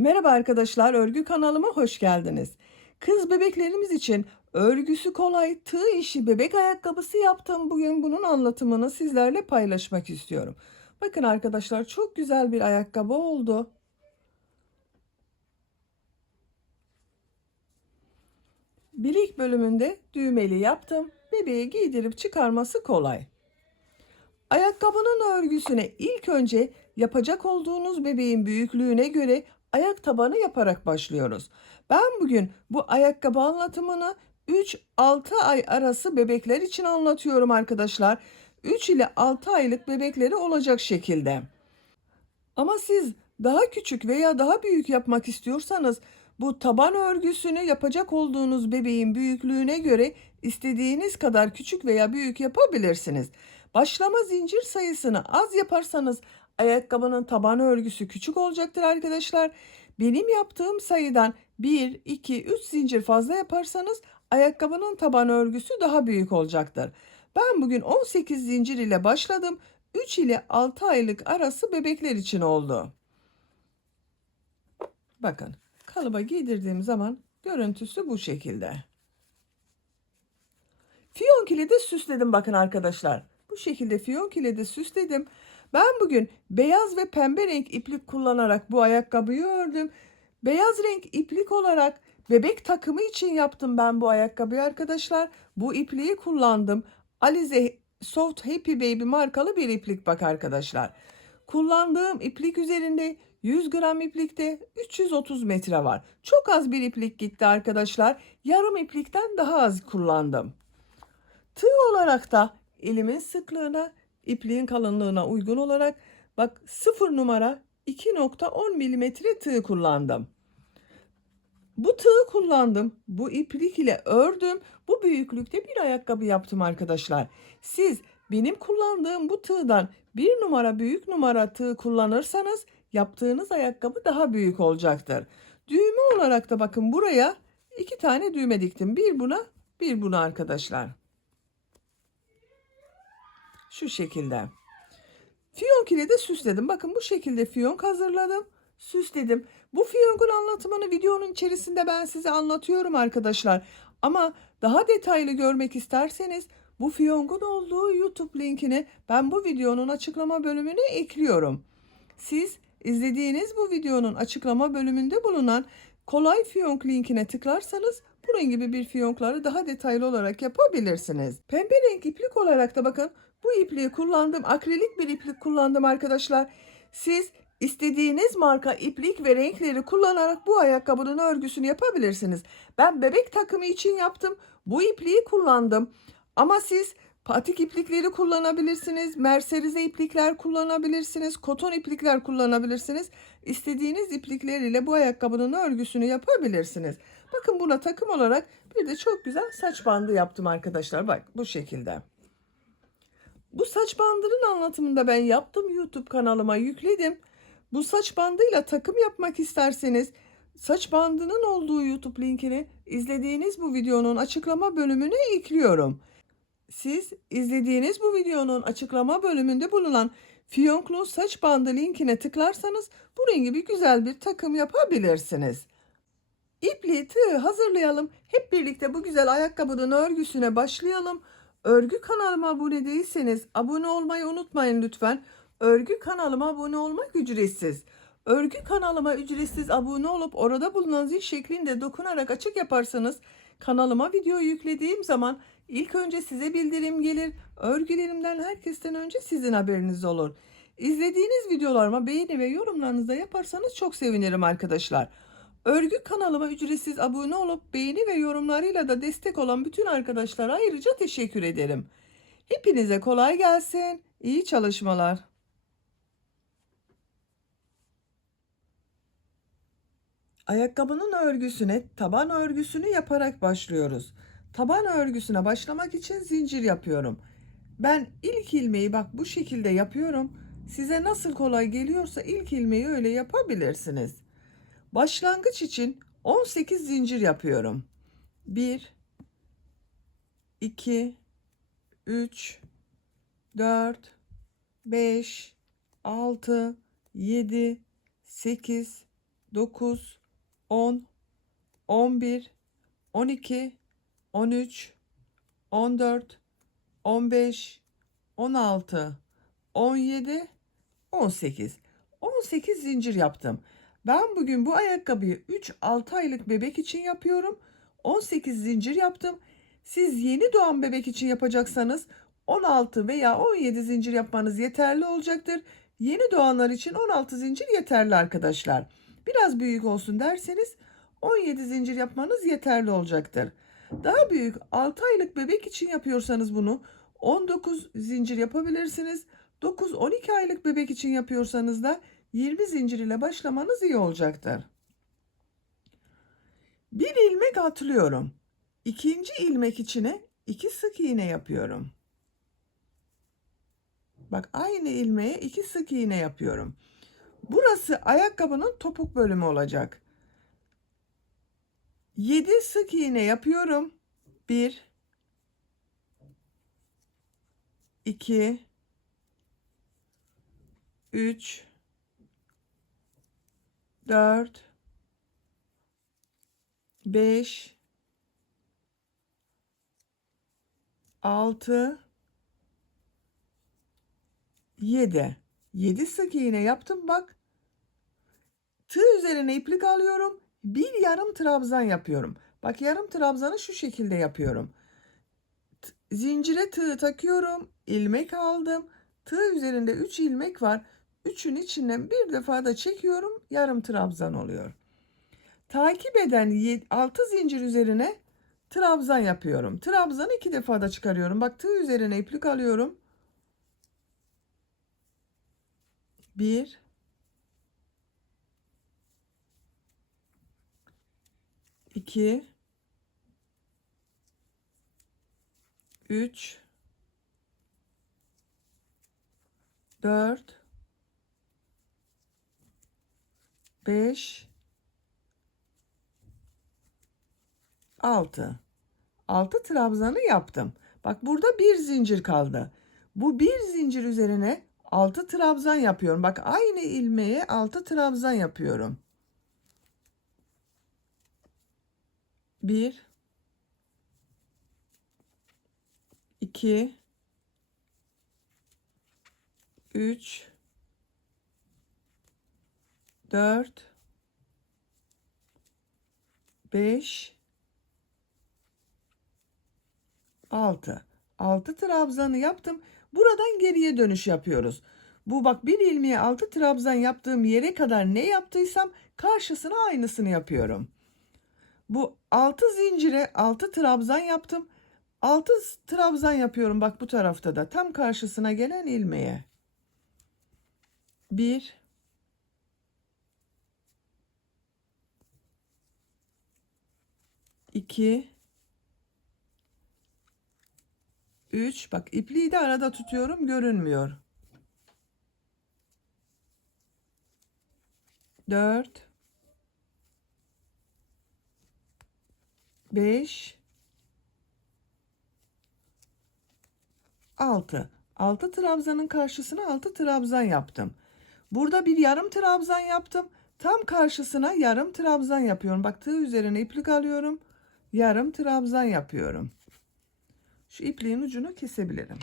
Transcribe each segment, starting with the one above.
Merhaba arkadaşlar, örgü kanalıma hoş geldiniz. Kız bebeklerimiz için örgüsü kolay tığ işi bebek ayakkabısı yaptım. Bugün bunun anlatımını sizlerle paylaşmak istiyorum. Bakın arkadaşlar, çok güzel bir ayakkabı oldu. Bilik bölümünde düğmeli yaptım. Bebeğe giydirip çıkarması kolay. Ayakkabının örgüsüne ilk önce yapacak olduğunuz bebeğin büyüklüğüne göre ayak tabanı yaparak başlıyoruz. Ben bugün bu ayakkabı anlatımını 3-6 ay arası bebekler için anlatıyorum arkadaşlar. 3 ile 6 aylık bebekleri olacak şekilde. Ama siz daha küçük veya daha büyük yapmak istiyorsanız bu taban örgüsünü yapacak olduğunuz bebeğin büyüklüğüne göre istediğiniz kadar küçük veya büyük yapabilirsiniz. Başlama zincir sayısını az yaparsanız ayakkabının taban örgüsü küçük olacaktır arkadaşlar. Benim yaptığım sayıdan 1, 2, 3 zincir fazla yaparsanız ayakkabının taban örgüsü daha büyük olacaktır. Ben bugün 18 zincir ile başladım. 3 ile 6 aylık arası bebekler için oldu. Bakın, kalıba giydirdiğim zaman görüntüsü bu şekilde. Fiyonk ile de süsledim bakın arkadaşlar. Bu şekilde fiyonk ile de süsledim. Ben bugün beyaz ve pembe renk iplik kullanarak bu ayakkabıyı ördüm. Beyaz renk iplik olarak bebek takımı için yaptım ben bu ayakkabıyı arkadaşlar. Bu ipliği kullandım. Alize Soft Happy Baby markalı bir iplik bak arkadaşlar. Kullandığım iplik üzerinde 100 gram iplikte 330 metre var. Çok az bir iplik gitti arkadaşlar. Yarım iplikten daha az kullandım. Tığ olarak da elimin sıklığına, ipliğin kalınlığına uygun olarak bak 0 numara 2,10 milimetre tığ kullandım. Bu tığı kullandım. Bu iplik ile ördüm. Bu büyüklükte bir ayakkabı yaptım arkadaşlar. Siz benim kullandığım bu tığdan bir numara büyük numara tığ kullanırsanız yaptığınız ayakkabı daha büyük olacaktır. Düğme olarak da bakın buraya 2 tane düğme diktim. Bir buna, bir buna arkadaşlar. Şu şekilde. Fiyonk ile de süsledim. Bakın bu şekilde fiyonk hazırladım. Süsledim. Bu fiyonkun anlatımını videonun içerisinde ben size anlatıyorum arkadaşlar. Ama daha detaylı görmek isterseniz bu fiyonkun olduğu YouTube linkini ben bu videonun açıklama bölümüne ekliyorum. Siz izlediğiniz bu videonun açıklama bölümünde bulunan kolay fiyonk linkine tıklarsanız bunun gibi bir fiyonkları daha detaylı olarak yapabilirsiniz. Pembe renk iplik olarak da bakın bu ipliği kullandım. Akrilik bir iplik kullandım arkadaşlar. Siz istediğiniz marka iplik ve renkleri kullanarak bu ayakkabının örgüsünü yapabilirsiniz. Ben bebek takımı için yaptım. Bu ipliği kullandım. Ama siz patik iplikleri kullanabilirsiniz. Merserize iplikler kullanabilirsiniz. Koton iplikler kullanabilirsiniz. İstediğiniz iplikler ile bu ayakkabının örgüsünü yapabilirsiniz. Bakın buna takım olarak bir de çok güzel saç bandı yaptım arkadaşlar. Bak bu şekilde. Bu saç bandının anlatımını da ben yaptım. YouTube kanalıma yükledim. Bu saç bandıyla takım yapmak isterseniz saç bandının olduğu YouTube linkini izlediğiniz bu videonun açıklama bölümüne ekliyorum. Siz izlediğiniz bu videonun açıklama bölümünde bulunan fiyonklu saç bandı linkine tıklarsanız bunun gibi güzel bir takım yapabilirsiniz. İpliği tığı hazırlayalım. Hep birlikte bu güzel ayakkabının örgüsüne başlayalım. Örgü kanalıma abone değilseniz abone olmayı unutmayın lütfen. Örgü kanalıma abone olmak ücretsiz. Örgü kanalıma ücretsiz abone olup orada bulunan zil şeklinde dokunarak açık yaparsanız kanalıma video yüklediğim zaman ilk önce size bildirim gelir. Örgülerimden herkesten önce sizin haberiniz olur. İzlediğiniz videolarıma beğeni ve yorumlarınızı da yaparsanız çok sevinirim arkadaşlar. Örgü kanalıma ücretsiz abone olup beğeni ve yorumlarıyla da destek olan bütün arkadaşlara ayrıca teşekkür ederim. Hepinize kolay gelsin. İyi çalışmalar. Ayakkabının örgüsüne taban örgüsünü yaparak başlıyoruz. Taban örgüsüne başlamak için zincir yapıyorum. Ben ilk ilmeği bak bu şekilde yapıyorum. Size nasıl kolay geliyorsa ilk ilmeği öyle yapabilirsiniz. Başlangıç için 18 zincir yapıyorum. 1, 2, 3, 4, 5, 6, 7, 8, 9, 10, 11, 12, 13, 14, 15, 16, 17, 18. 18 zincir yaptım. Ben bugün bu ayakkabıyı 3-6 aylık bebek için yapıyorum. 18 zincir yaptım. Siz yeni doğan bebek için yapacaksanız 16 veya 17 zincir yapmanız yeterli olacaktır. Yeni doğanlar için 16 zincir yeterli arkadaşlar. Biraz büyük olsun derseniz 17 zincir yapmanız yeterli olacaktır. Daha büyük 6 aylık bebek için yapıyorsanız bunu 19 zincir yapabilirsiniz. 9-12 aylık bebek için yapıyorsanız da 20 zincir ile başlamanız iyi olacaktır. Bir ilmek atlıyorum. İkinci ilmek içine 2 sık iğne yapıyorum. Bak aynı ilmeğe 2 sık iğne yapıyorum. Burası ayakkabının topuk bölümü olacak. 7 sık iğne yapıyorum. 1 2 3 4 5 6 7. 7 sık iğne yaptım bak. Tığ üzerine iplik alıyorum. Bir yarım trabzan yapıyorum. Bak yarım trabzanı şu şekilde yapıyorum. Zincire tığ takıyorum. İlmek aldım. Tığ üzerinde 3 ilmek var. 3'ün içinden bir defa da çekiyorum. Yarım trabzan oluyor. Takip eden 6 zincir üzerine trabzan yapıyorum. Trabzanı 2 defa da çıkarıyorum. Bak tığ üzerine iplik alıyorum. 1 2 3 4 5 6. 6 trabzanı yaptım. Bak burada bir zincir kaldı. Bu bir zincir üzerine 6 trabzan yapıyorum. Bak aynı ilmeğe 6 trabzan yapıyorum. 1 2 3 4 5 6. 6 trabzanı yaptım. Buradan geriye dönüş yapıyoruz. Bu bak bir ilmeğe 6 trabzan yaptığım yere kadar ne yaptıysam karşısına aynısını yapıyorum. Bu 6 zincire 6 trabzan yaptım. 6 trabzan yapıyorum bak bu tarafta da tam karşısına gelen ilmeğe. 1 2 3 bak ipliği de arada tutuyorum görünmüyor. 4 5 6. 6 trabzanın karşısına 6 trabzan yaptım. Burada bir yarım trabzan yaptım. Tam karşısına yarım trabzan yapıyorum. Bak tığ üzerine iplik alıyorum. Yarım trabzan yapıyorum. Şu ipliğin ucunu kesebilirim.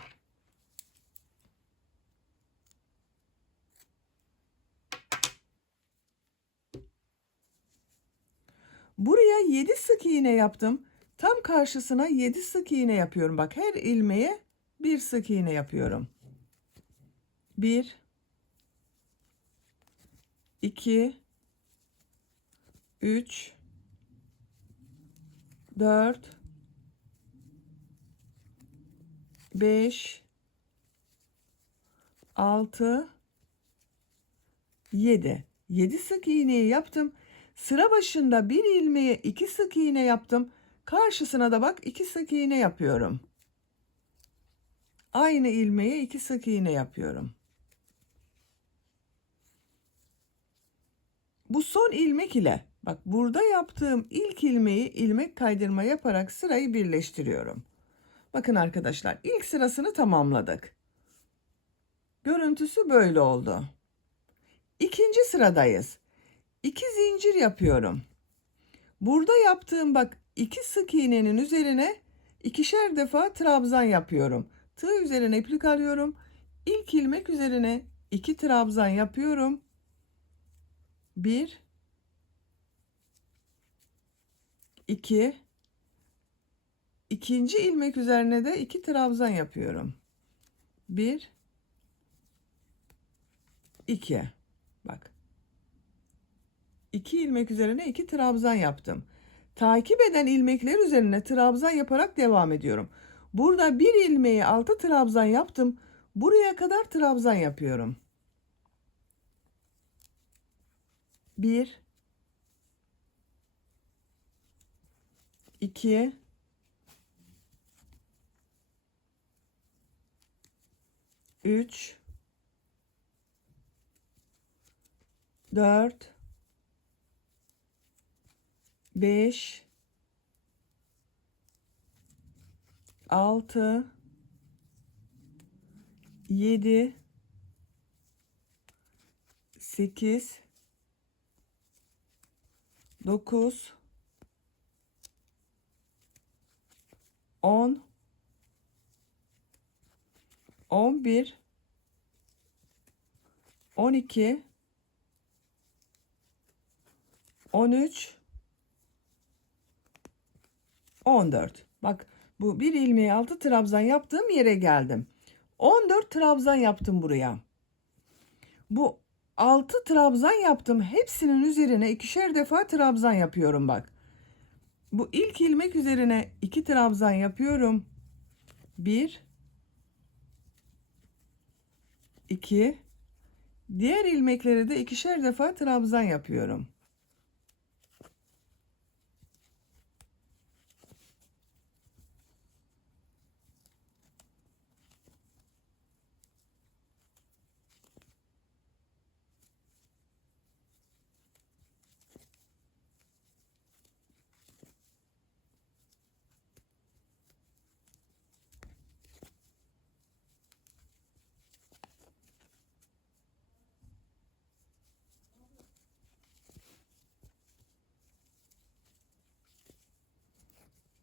Buraya 7 sık iğne yaptım. Tam karşısına 7 sık iğne yapıyorum. Bak her ilmeğe bir sık iğne yapıyorum. 1 2 3 4 5 6 7. 7 sık iğneyi yaptım. Sıra başında bir ilmeğe 2 sık iğne yaptım. Karşısına da bak 2 sık iğne yapıyorum. Aynı ilmeğe 2 sık iğne yapıyorum. Bu son ilmek ile bak burada yaptığım ilk ilmeği ilmek kaydırma yaparak sırayı birleştiriyorum. Bakın arkadaşlar ilk sırasını tamamladık. Görüntüsü böyle oldu. İkinci sıradayız. 2 zincir yapıyorum. Burada yaptığım bak 2 sık iğnenin üzerine ikişer defa trabzan yapıyorum. Tığ üzerine iplik alıyorum. İlk ilmek üzerine 2 trabzan yapıyorum. 1 2 ikinci ilmek üzerine de 2 trabzan yapıyorum. 1 2 bak. 2 ilmek üzerine 2 trabzan yaptım. Takip eden ilmekler üzerine trabzan yaparak devam ediyorum. Burada bir ilmeği 6 trabzan yaptım. Buraya kadar trabzan yapıyorum. 1 2 3 4 5 6 7 8 9 10 11 12 13 14. Bak bu bir ilmeği 6 trabzan yaptığım yere geldim. 14 trabzan yaptım buraya. Bu 6 trabzan yaptım. Hepsinin üzerine ikişer defa trabzan yapıyorum bak. Bu ilk ilmek üzerine 2 trabzan yapıyorum. 1 2 diğer ilmeklere de ikişer defa trabzan yapıyorum.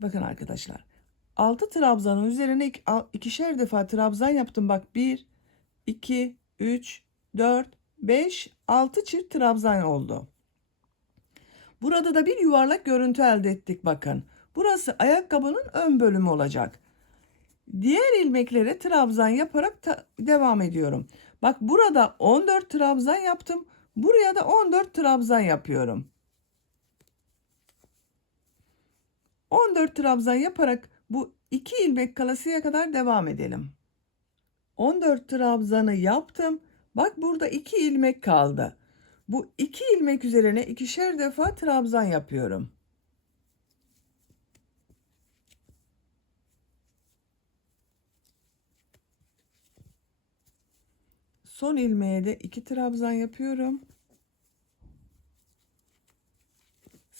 Bakın arkadaşlar. 6 trabzanın üzerine ikişer defa trabzan yaptım. Bak 1, 2, 3, 4, 5, 6 çift trabzan oldu. Burada da bir yuvarlak görüntü elde ettik bakın. Burası ayakkabının ön bölümü olacak. Diğer ilmeklere trabzan yaparak devam ediyorum. Bak burada 14 trabzan yaptım. Buraya da 14 trabzan yapıyorum. 14 trabzan yaparak bu 2 ilmek kalasıya kadar devam edelim. 14 trabzanı yaptım. Bak burada 2 ilmek kaldı. Bu 2 ilmek üzerine ikişer defa trabzan yapıyorum. Son ilmeğe de 2 trabzan yapıyorum.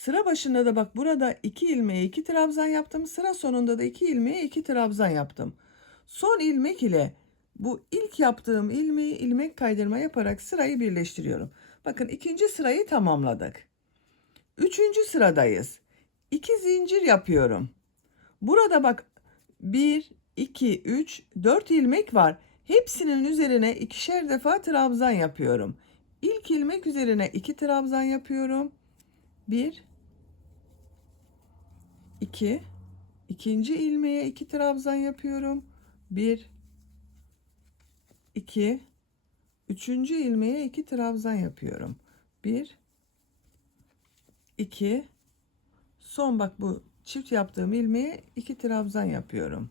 Sıra başında da bak burada 2 ilmeğe 2 trabzan yaptım. Sıra sonunda da 2 ilmeğe 2 trabzan yaptım. Son ilmek ile bu ilk yaptığım ilmeği ilmek kaydırma yaparak sırayı birleştiriyorum. Bakın ikinci sırayı tamamladık. Üçüncü sıradayız. 2 zincir yapıyorum. Burada bak 1, 2, 3, 4 ilmek var. Hepsinin üzerine ikişer defa trabzan yapıyorum. İlk ilmek üzerine 2 trabzan yapıyorum. 1, 2, ikinci ilmeğe 2 trabzan yapıyorum. 1, 2, üçüncü ilmeğe 2 trabzan yapıyorum. 1, 2, son bak bu çift yaptığım ilmeğe 2 trabzan yapıyorum.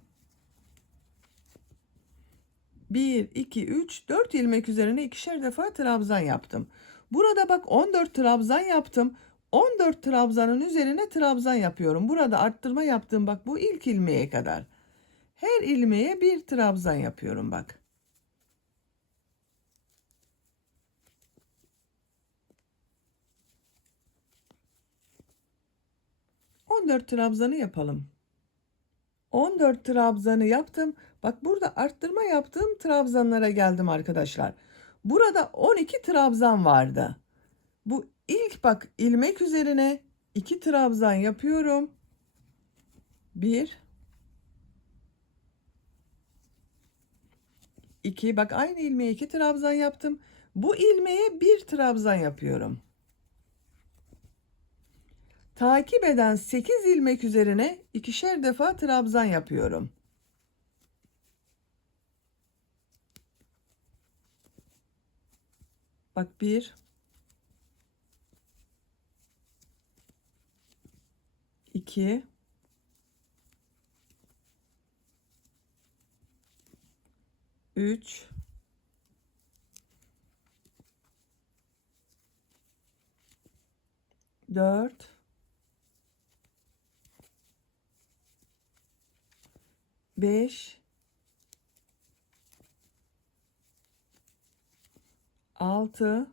1, 2, 3, 4 ilmek üzerine ikişer defa trabzan yaptım. Burada bak 14 trabzan yaptım. 14 trabzanın üzerine trabzan yapıyorum. Burada arttırma yaptığım bak bu ilk ilmeğe kadar. Her ilmeğe bir trabzan yapıyorum bak. 14 trabzanı yapalım. 14 trabzanı yaptım. Bak burada arttırma yaptığım trabzanlara geldim arkadaşlar. Burada 12 trabzan vardı. Bu İlk bak ilmek üzerine 2 trabzan yapıyorum. 1 2 bak aynı ilmeğe 2 trabzan yaptım. Bu ilmeğe 1 trabzan yapıyorum. Takip eden 8 ilmek üzerine ikişer defa trabzan yapıyorum. Bak 1 2 3 4 5 6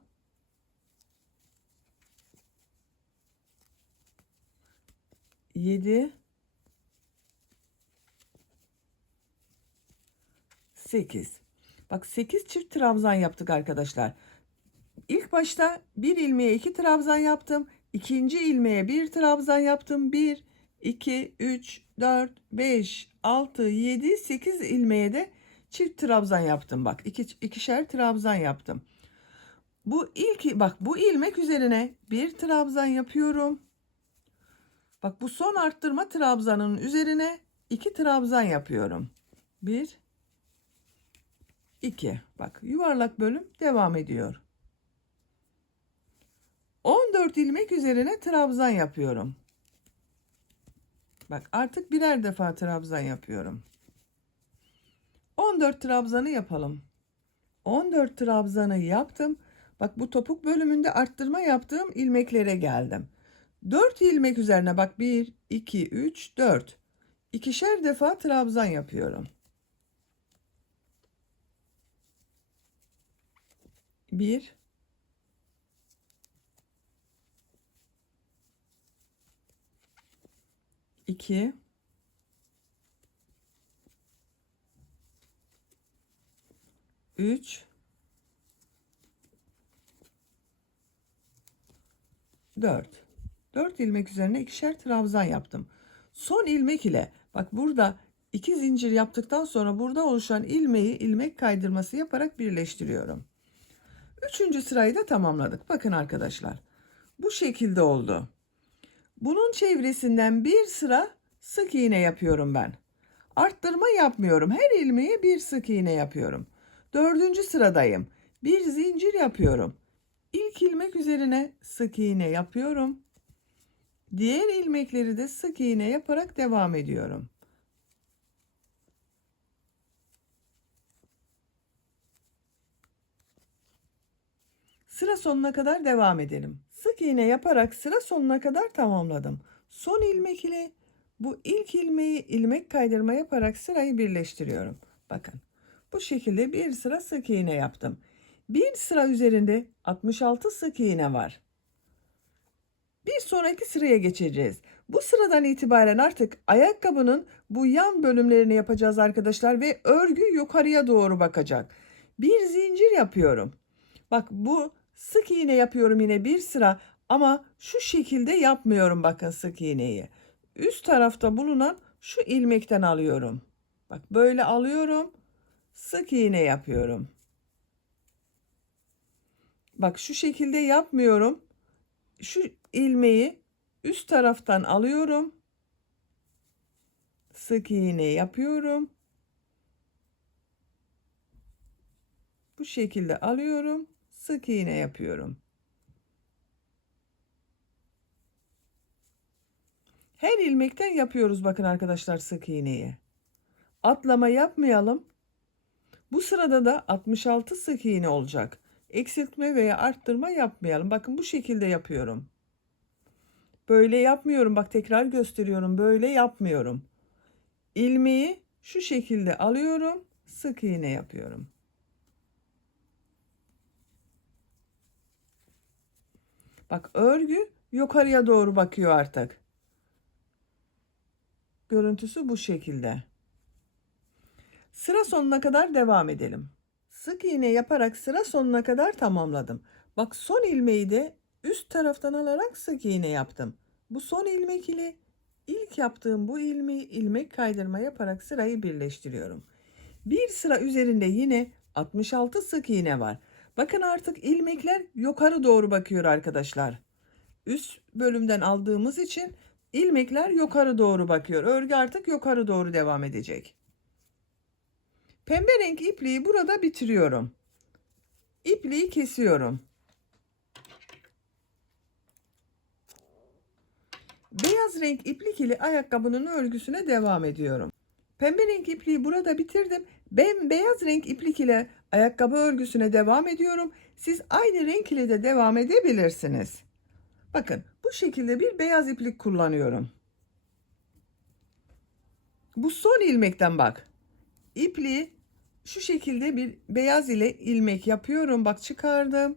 7 8. Bak 8 çift trabzan yaptık arkadaşlar. İlk başta bir ilmeğe 2 trabzan yaptım. İkinci ilmeğe 1 trabzan yaptım. 1 2 3 4 5 6 7 8 ilmeğe de çift trabzan yaptım. Bak ikişer trabzan yaptım. Bu ilk bak bu ilmek üzerine bir trabzan yapıyorum. Bak bu son arttırma trabzanın üzerine 2 trabzan yapıyorum. 1 2 bak yuvarlak bölüm devam ediyor. 14 ilmek üzerine trabzan yapıyorum. Bak artık birer defa trabzan yapıyorum. 14 trabzanı yapalım. 14 trabzanı yaptım. Bak bu topuk bölümünde arttırma yaptığım ilmeklere geldim. 4 ilmek üzerine bak 1 2 3 4 ikişer defa trabzan yapıyorum. 1 2 3 4 ilmek üzerine ikişer trabzan yaptım. Son ilmek ile bak burada 2 zincir yaptıktan sonra burada oluşan ilmeği ilmek kaydırması yaparak birleştiriyorum. Üçüncü sırayı da tamamladık. Bakın arkadaşlar. Bu şekilde oldu. Bunun çevresinden bir sıra sık iğne yapıyorum ben. Arttırma yapmıyorum. Her ilmeğe bir sık iğne yapıyorum. Dördüncü sıradayım. Bir zincir yapıyorum. İlk ilmek üzerine sık iğne yapıyorum. Diğer ilmekleri de sık iğne yaparak devam ediyorum. Sıra sonuna kadar devam edelim. Sık iğne yaparak sıra sonuna kadar tamamladım. Son ilmek ile bu ilk ilmeği ilmek kaydırma yaparak sırayı birleştiriyorum. Bakın bu şekilde bir sıra sık iğne yaptım. Bir sıra üzerinde 66 sık iğne var. Bir sonraki sıraya geçeceğiz. Bu sıradan itibaren artık ayakkabının bu yan bölümlerini yapacağız arkadaşlar ve örgü yukarıya doğru bakacak. Bir zincir yapıyorum. Bak bu sık iğne yapıyorum yine bir sıra ama şu şekilde yapmıyorum bakın sık iğneyi. Üst tarafta bulunan şu ilmekten alıyorum. Bak böyle alıyorum. Sık iğne yapıyorum. Bak şu şekilde yapmıyorum. Şu ilmeği üst taraftan alıyorum. Sık iğne yapıyorum. Bu şekilde alıyorum. Sık iğne yapıyorum. Her ilmekten yapıyoruz bakın arkadaşlar sık iğneyi. Atlama yapmayalım. Bu sırada da 66 sık iğne olacak. Eksiltme veya arttırma yapmayalım. Bakın bu şekilde yapıyorum. Böyle yapmıyorum. Bak tekrar gösteriyorum. Böyle yapmıyorum. İlmeği şu şekilde alıyorum. Sık iğne yapıyorum. Bak örgü yukarıya doğru bakıyor artık. Görüntüsü bu şekilde. Sıra sonuna kadar devam edelim. Sık iğne yaparak sıra sonuna kadar tamamladım. Bak son ilmeği de Üst taraftan alarak sık iğne yaptım. Bu son ilmek ile ilk yaptığım bu ilmeği ilmek kaydırma yaparak sırayı birleştiriyorum. Bir sıra üzerinde yine 66 sık iğne var. Bakın artık ilmekler yukarı doğru bakıyor arkadaşlar. Üst bölümden aldığımız için ilmekler yukarı doğru bakıyor. Örgü artık yukarı doğru devam edecek. Pembe renk ipliği burada bitiriyorum. İpliği kesiyorum. Beyaz renk iplik ile ayakkabının örgüsüne devam ediyorum. Pembe renk ipliği burada bitirdim. Ben beyaz renk iplik ile ayakkabı örgüsüne devam ediyorum. Siz aynı renk ile de devam edebilirsiniz. Bakın bu şekilde bir beyaz iplik kullanıyorum. Bu son ilmekten bak. İpliği şu şekilde bir beyaz ile ilmek yapıyorum. Bak çıkardım.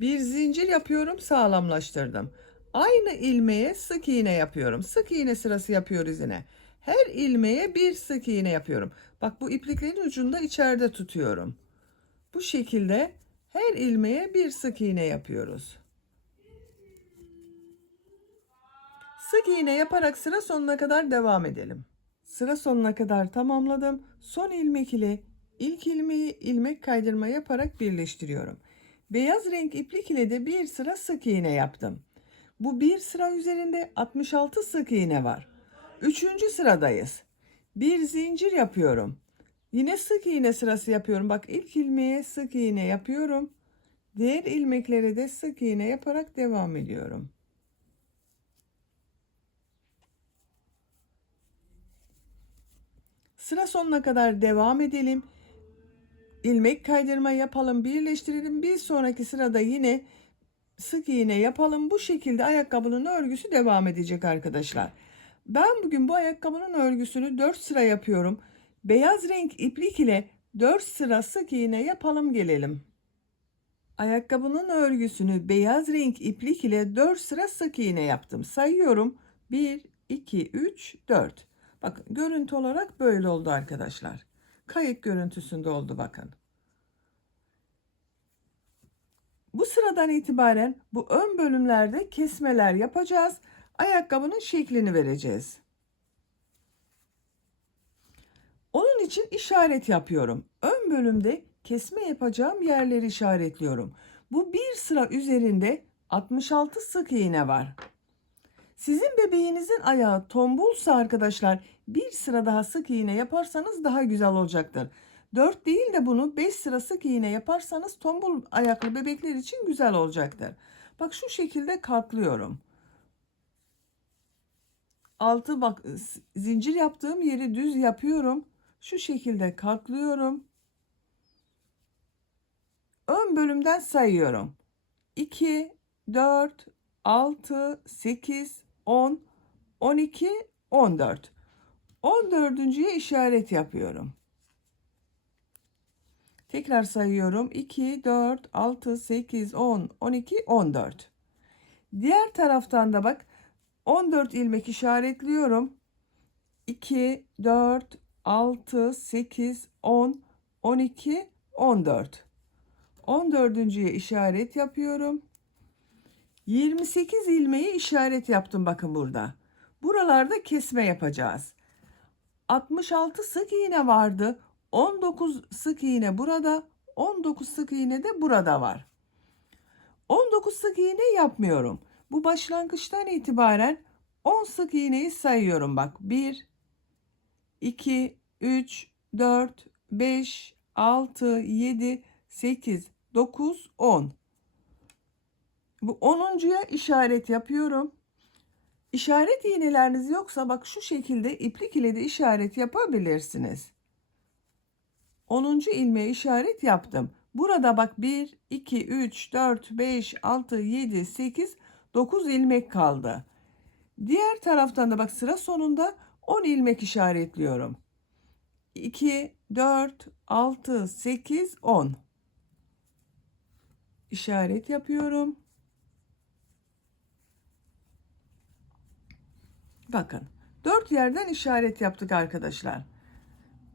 Bir zincir yapıyorum, sağlamlaştırdım. Aynı ilmeğe sık iğne yapıyorum. Sık iğne sırası yapıyoruz yine. Her ilmeğe bir sık iğne yapıyorum. Bak bu ipliklerin ucunda içeride tutuyorum. Bu şekilde her ilmeğe bir sık iğne yapıyoruz. Sık iğne yaparak sıra sonuna kadar devam edelim. Sıra sonuna kadar tamamladım. Son ilmek ile ilk ilmeği ilmek kaydırma yaparak birleştiriyorum. Beyaz renk iplik ile de bir sıra sık iğne yaptım. Bu bir sıra üzerinde 66 sık iğne var. Üçüncü sıradayız. Bir zincir yapıyorum. Yine sık iğne sırası yapıyorum. Bak ilk ilmeğe sık iğne yapıyorum. Diğer ilmeklere de sık iğne yaparak devam ediyorum. Sıra sonuna kadar devam edelim. İlmek kaydırma yapalım, birleştirelim. Bir sonraki sırada yine sık iğne yapalım. Bu şekilde ayakkabının örgüsü devam edecek arkadaşlar. Ben bugün bu ayakkabının örgüsünü 4 sıra yapıyorum. Beyaz renk iplik ile 4 sıra sık iğne yapalım gelelim. Ayakkabının örgüsünü beyaz renk iplik ile 4 sıra sık iğne yaptım. Sayıyorum. 1, 2, 3, 4. Bakın görüntü olarak böyle oldu arkadaşlar. Kayık görüntüsünde oldu bakın. Bu sıradan itibaren bu ön bölümlerde kesmeler yapacağız. Ayakkabının şeklini vereceğiz. Onun için işaret yapıyorum. Ön bölümde kesme yapacağım yerleri işaretliyorum. Bu bir sıra üzerinde 66 sık iğne var. Sizin bebeğinizin ayağı tombulsa arkadaşlar bir sıra daha sık iğne yaparsanız daha güzel olacaktır. 4 değil de bunu 5 sıra sık iğne yaparsanız tombul ayaklı bebekler için güzel olacaktır. Bak şu şekilde katlıyorum. Altı bak zincir yaptığım yeri düz yapıyorum. Şu şekilde katlıyorum. Ön bölümden sayıyorum. 2, 4, 6, 8, 10, 12, 14. 14.'ye işaret yapıyorum. Tekrar sayıyorum. 2, 4, 6, 8, 10, 12, 14. Diğer taraftan da bak 14 ilmek işaretliyorum. 2, 4, 6, 8, 10, 12, 14. 14.'ye işaret yapıyorum. 28 ilmeği işaret yaptım bakın burada. Buralarda kesme yapacağız. 66 sık iğne vardı. 19 sık iğne burada. 19 sık iğne de burada var. 19 sık iğne yapmıyorum. Bu başlangıçtan itibaren 10 sık iğneyi sayıyorum bak. 1, 2, 3, 4, 5, 6, 7, 8, 9, 10. Bu 10.'ya işaret yapıyorum. İşaret iğneleriniz yoksa bak şu şekilde iplik ile de işaret yapabilirsiniz. 10. ilmeğe işaret yaptım. Burada bak 1, 2, 3, 4, 5, 6, 7, 8, 9 ilmek kaldı. Diğer taraftan da bak sıra sonunda 10 ilmek işaretliyorum. 2, 4, 6, 8, 10. İşaret yapıyorum. Bakın 4 yerden işaret yaptık arkadaşlar.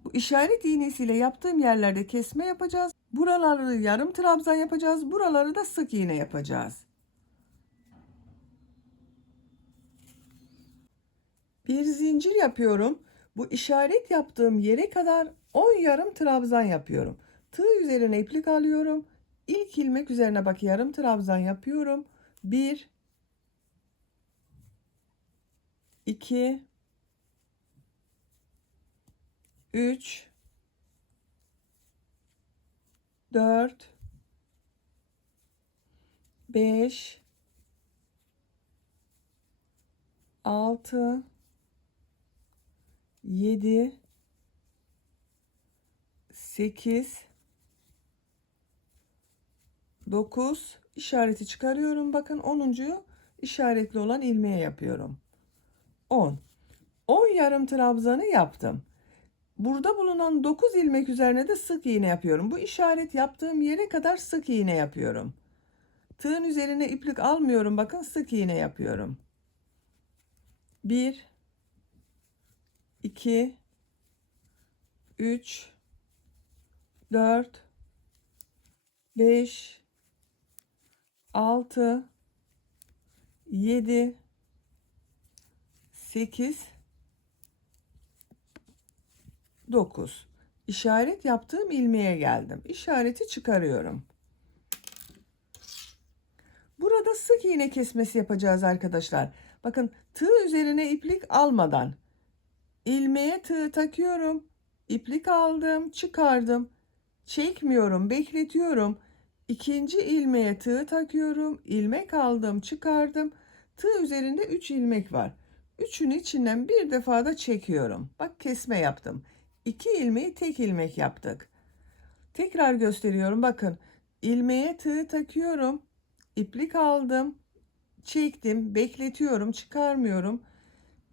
Bu işaret iğnesiyle yaptığım yerlerde kesme yapacağız. Buraları yarım trabzan yapacağız. Buraları da sık iğne yapacağız. Bir zincir yapıyorum. Bu işaret yaptığım yere kadar 10 yarım trabzan yapıyorum. Tığ üzerine iplik alıyorum. İlk ilmek üzerine bak yarım trabzan yapıyorum. 1 2 3 4 5 6 7 8 9 işareti çıkarıyorum. Bakın 10'uncuyu işaretli olan ilmeğe yapıyorum. 10 yarım trabzanı yaptım. Burada bulunan 9 ilmek üzerine de sık iğne yapıyorum. Bu işaret yaptığım yere kadar sık iğne yapıyorum. Tığın üzerine iplik almıyorum. Bakın sık iğne yapıyorum. 1 2 3 4 5 6 7 8 9 işaret yaptığım ilmeğe geldim. İşareti çıkarıyorum. Burada sık iğne kesmesi yapacağız arkadaşlar. Bakın tığ üzerine iplik almadan ilmeğe tığ takıyorum. İplik aldım, çıkardım. Çekmiyorum, bekletiyorum. İkinci ilmeğe tığ takıyorum. İlmek aldım, çıkardım. Tığ üzerinde 3 ilmek var. Üçün içinden bir defa da çekiyorum. Bak kesme yaptım. 2 ilmeği tek ilmek yaptık. Tekrar gösteriyorum. Bakın ilmeğe tığ takıyorum. İplik aldım. Çektim. Bekletiyorum. Çıkarmıyorum.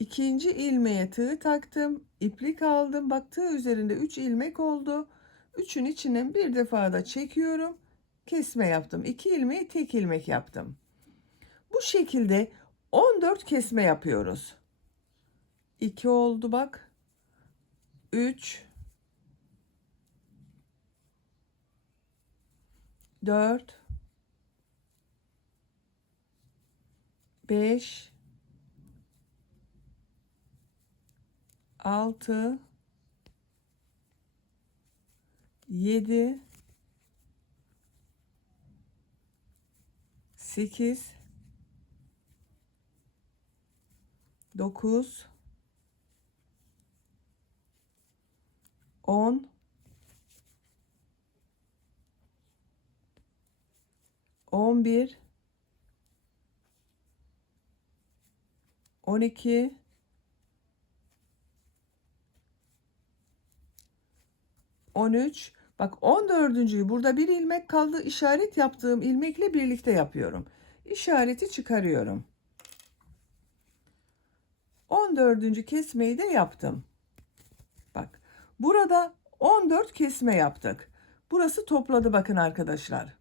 İkinci ilmeğe tığ taktım. İplik aldım. Bak tığ üzerinde 3 ilmek oldu. Üçün içinden bir defa da çekiyorum. Kesme yaptım. 2 ilmeği tek ilmek yaptım. Bu şekilde 14 kesme yapıyoruz. 2 oldu bak. 3 4 5 6 7 8 9 10 11 12 13 bak 14.'yü burada bir ilmek kaldı, işaret yaptığım ilmekle birlikte yapıyorum. İşareti çıkarıyorum. 14. kesmeyi de yaptım. Bak burada 14 kesme yaptık. Burası topladı bakın arkadaşlar.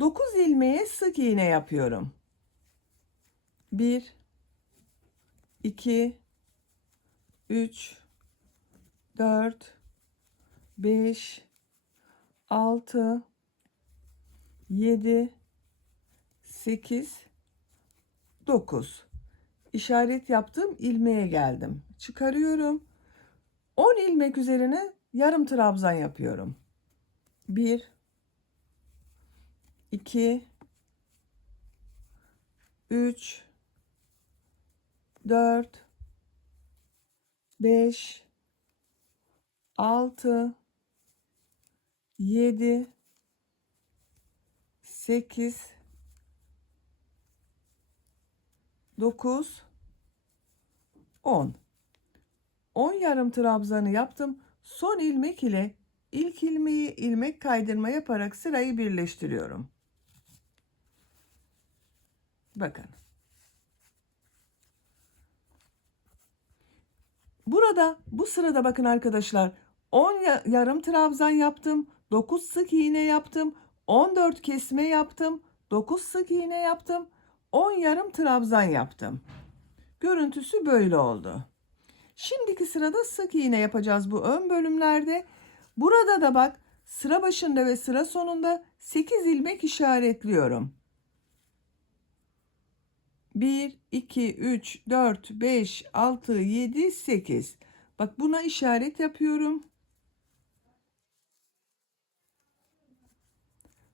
9 ilmeğe sık iğne yapıyorum. 1 2 3 4 5 6 7 8 9 işaret yaptığım ilmeğe geldim. Çıkarıyorum. 10 ilmek üzerine yarım trabzan yapıyorum. 1 2 3 4 5 6 7 8 9 10 10 yarım trabzanı yaptım. Son ilmek ile ilk ilmeği ilmek kaydırma yaparak sırayı birleştiriyorum. Bakın. Burada bu sırada bakın arkadaşlar 10 yarım trabzan yaptım. 9 sık iğne yaptım. 14 kesme yaptım. 9 sık iğne yaptım. 10 yarım trabzan yaptım. Görüntüsü böyle oldu. Şimdiki sırada sık iğne yapacağız bu ön bölümlerde. Burada da bak sıra başında ve sıra sonunda 8 ilmek işaretliyorum. 1, 2, 3, 4, 5, 6, 7, 8. Bak buna işaret yapıyorum.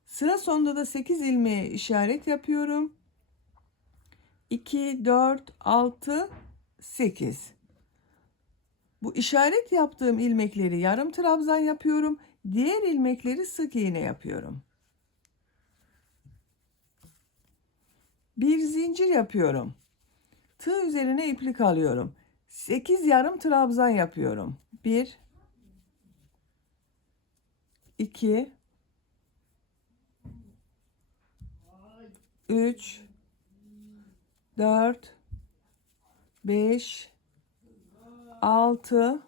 Sıra sonunda da 8 ilmeğe işaret yapıyorum. 2, 4, 6, 8. Bu işaret yaptığım ilmekleri yarım trabzan yapıyorum. Diğer ilmekleri sık iğne yapıyorum. Bir zincir yapıyorum. Tığ üzerine iplik alıyorum. 8 yarım trabzan yapıyorum. 1, 2, 3, 4, 5, 6,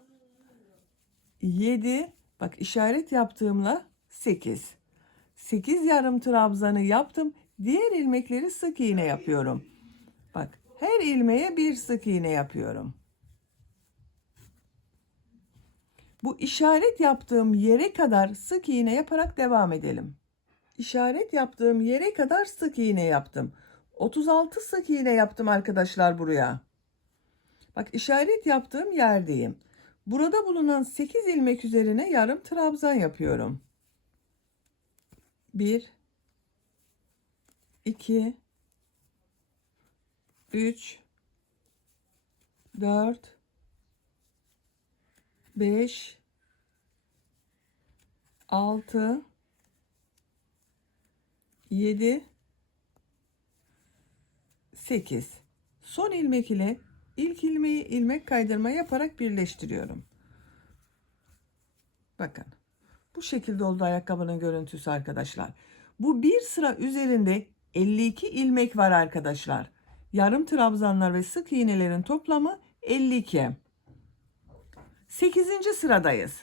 7. Bak işaret yaptığımla 8. 8 yarım trabzanı yaptım. Diğer ilmekleri sık iğne yapıyorum. Bak her ilmeğe bir sık iğne yapıyorum. Bu işaret yaptığım yere kadar sık iğne yaparak devam edelim. İşaret yaptığım yere kadar sık iğne yaptım. 36 sık iğne yaptım arkadaşlar buraya. Bak işaret yaptığım yerdeyim. Burada bulunan 8 ilmek üzerine yarım trabzan yapıyorum. 1, 2, 3, 4, 5, 6, 7, 8. Son ilmek ile ilk ilmeği ilmek kaydırma yaparak birleştiriyorum. Bakın. Bu şekilde oldu ayakkabının görüntüsü arkadaşlar. Bu bir sıra üzerinde 52 ilmek var arkadaşlar. Yarım trabzanlar ve sık iğnelerin toplamı 52. 8. sıradayız.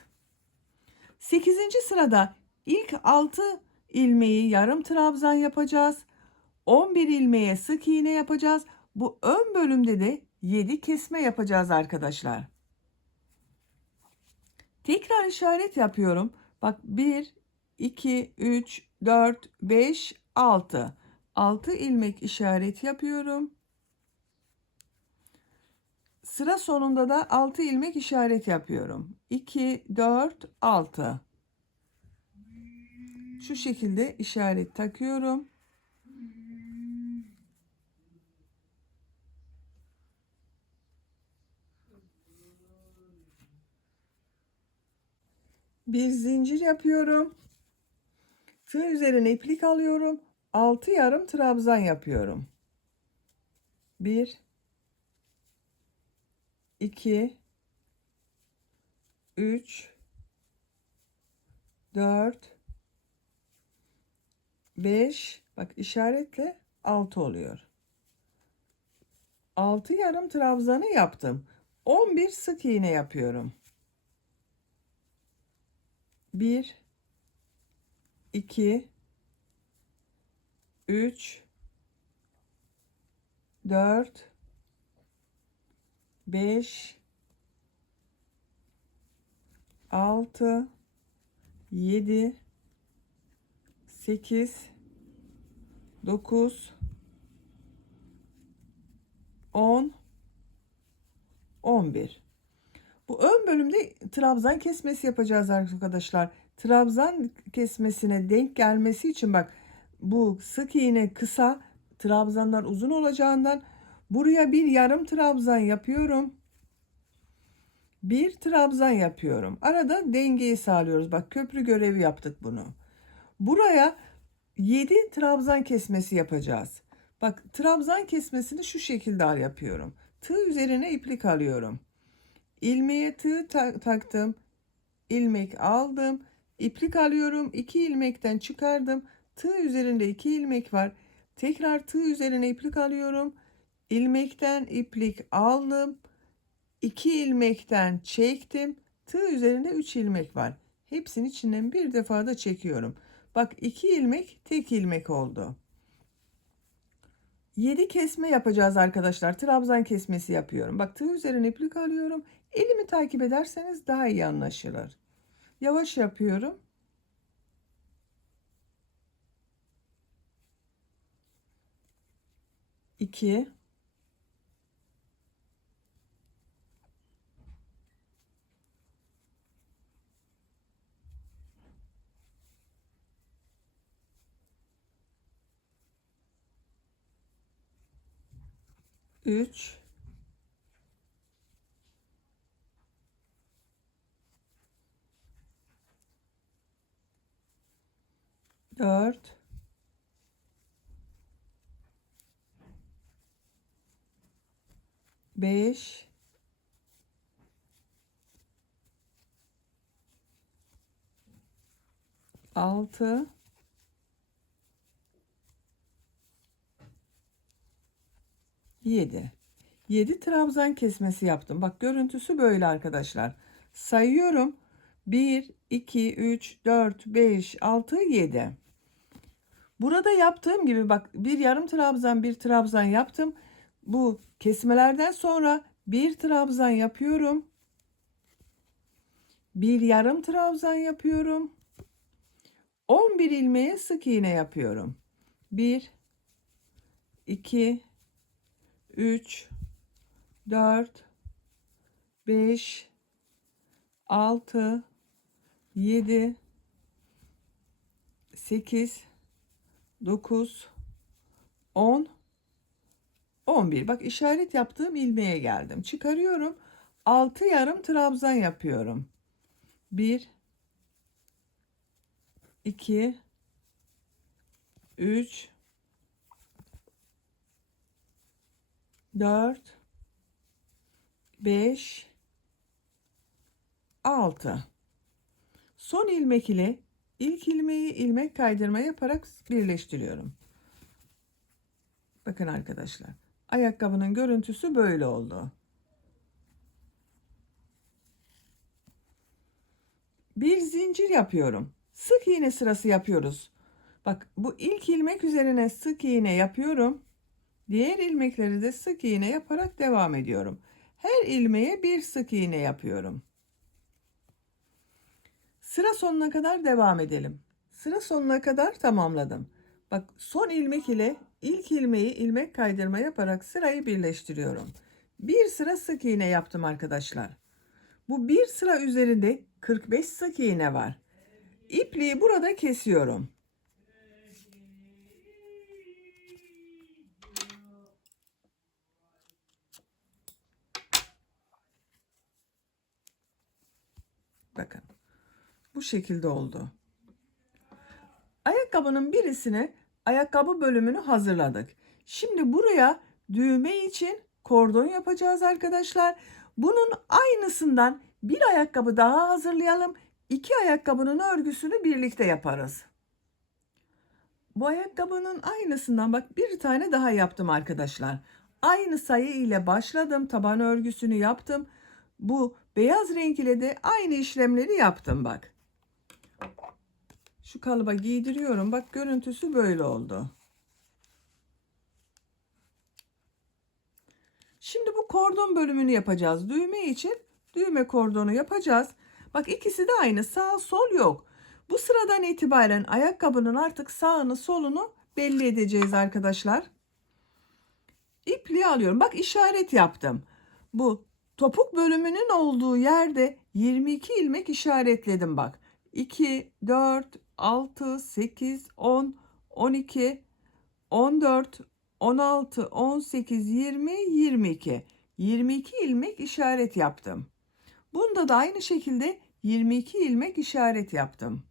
8. sırada ilk 6 ilmeği yarım trabzan yapacağız. 11 ilmeğe sık iğne yapacağız. Bu ön bölümde de 7 kesme yapacağız arkadaşlar. Tekrar işaret yapıyorum. Bak 1, 2, 3, 4, 5, 6. 6 ilmek işaret yapıyorum. Sıra sonunda da 6 ilmek işaret yapıyorum. 2, 4, 6. Şu şekilde işaret takıyorum. Bir zincir yapıyorum. Tığ üzerine iplik alıyorum. 6 yarım trabzan yapıyorum. 1, 2, 3, 4, 5. Bak işaretle 6 oluyor. 6 yarım trabzanı yaptım. 11 sık iğne yapıyorum. 1, 2, 3, 4, 5, 6, 7, 8, 9, 10, 11. Bu ön bölümde trabzan kesmesi yapacağız arkadaşlar. Trabzan kesmesine denk gelmesi için bak bu sık iğne kısa, trabzanlar uzun olacağından buraya bir yarım trabzan yapıyorum. Bir trabzan yapıyorum. Arada dengeyi sağlıyoruz. Bak köprü görevi yaptık bunu. Buraya 7 trabzan kesmesi yapacağız. Bak trabzan kesmesini şu şekilde yapıyorum. Tığ üzerine iplik alıyorum. İlmeğe tığ taktım. İlmek aldım. İplik alıyorum. 2 ilmekten çıkardım. Tığ üzerinde 2 ilmek var. Tekrar tığ üzerine iplik alıyorum. İlmekten iplik aldım. 2 ilmekten çektim. Tığ üzerinde 3 ilmek var. Hepsinin içinden bir defa da çekiyorum. Bak 2 ilmek tek ilmek oldu. 7 kesme yapacağız arkadaşlar. Trabzan kesmesi yapıyorum. Bak tığ üzerine iplik alıyorum. Elimi takip ederseniz daha iyi anlaşılır. Yavaş yapıyorum. 2, 3, 4, 5, 6, 7. 7 trabzan kesmesi yaptım. Bak görüntüsü böyle arkadaşlar. Sayıyorum. 1, 2, 3, 4, 5, 6, 7. Burada yaptığım gibi bak bir yarım trabzan bir trabzan yaptım. Bu kesmelerden sonra bir trabzan yapıyorum. Bir yarım trabzan yapıyorum. 11 ilmeğe sık iğne yapıyorum. 1, 2, 3, 4, 5, 6, 7, 8, 9, 10, 11. Bak işaret yaptığım ilmeğe geldim. Çıkarıyorum. 6 yarım trabzan yapıyorum. 1, 2, 3, 4, 5, 6. Son ilmek ile ilk ilmeği ilmek kaydırma yaparak birleştiriyorum. Bakın arkadaşlar. Ayakkabının görüntüsü böyle oldu. Bir zincir yapıyorum. Sık iğne sırası yapıyoruz. Bak bu ilk ilmek üzerine sık iğne yapıyorum. Diğer ilmekleri de sık iğne yaparak devam ediyorum. Her ilmeğe bir sık iğne yapıyorum. Sıra sonuna kadar devam edelim. Sıra sonuna kadar tamamladım. Bak son ilmek ile ilk ilmeği ilmek kaydırma yaparak sırayı birleştiriyorum. Bir sıra sık iğne yaptım arkadaşlar. Bu bir sıra üzerinde 45 sık iğne var. İpliği burada kesiyorum. Bakın bu şekilde oldu. Ayakkabının birisine ayakkabı bölümünü hazırladık. Şimdi buraya düğme için kordon yapacağız arkadaşlar. Bunun aynısından bir ayakkabı daha hazırlayalım. İki ayakkabının örgüsünü birlikte yaparız. Bu ayakkabının aynısından bak bir tane daha yaptım arkadaşlar. Aynı sayı ile başladım. Taban örgüsünü yaptım. Bu beyaz renk ile de aynı işlemleri yaptım bak. Şu kalıba giydiriyorum. Bak görüntüsü böyle oldu. Şimdi bu kordon bölümünü yapacağız. Düğme için düğme kordonu yapacağız. Bak ikisi de aynı. Sağ sol yok. Bu sıradan itibaren ayakkabının artık sağını solunu belli edeceğiz arkadaşlar. İpliği alıyorum. Bak işaret yaptım. Bu topuk bölümünün olduğu yerde 22 ilmek işaretledim bak. 2, 4, 6, 8, 10, 12, 14, 16, 18, 20, 22. 22 ilmek işaret yaptım. Bunda da aynı şekilde 22 ilmek işaret yaptım.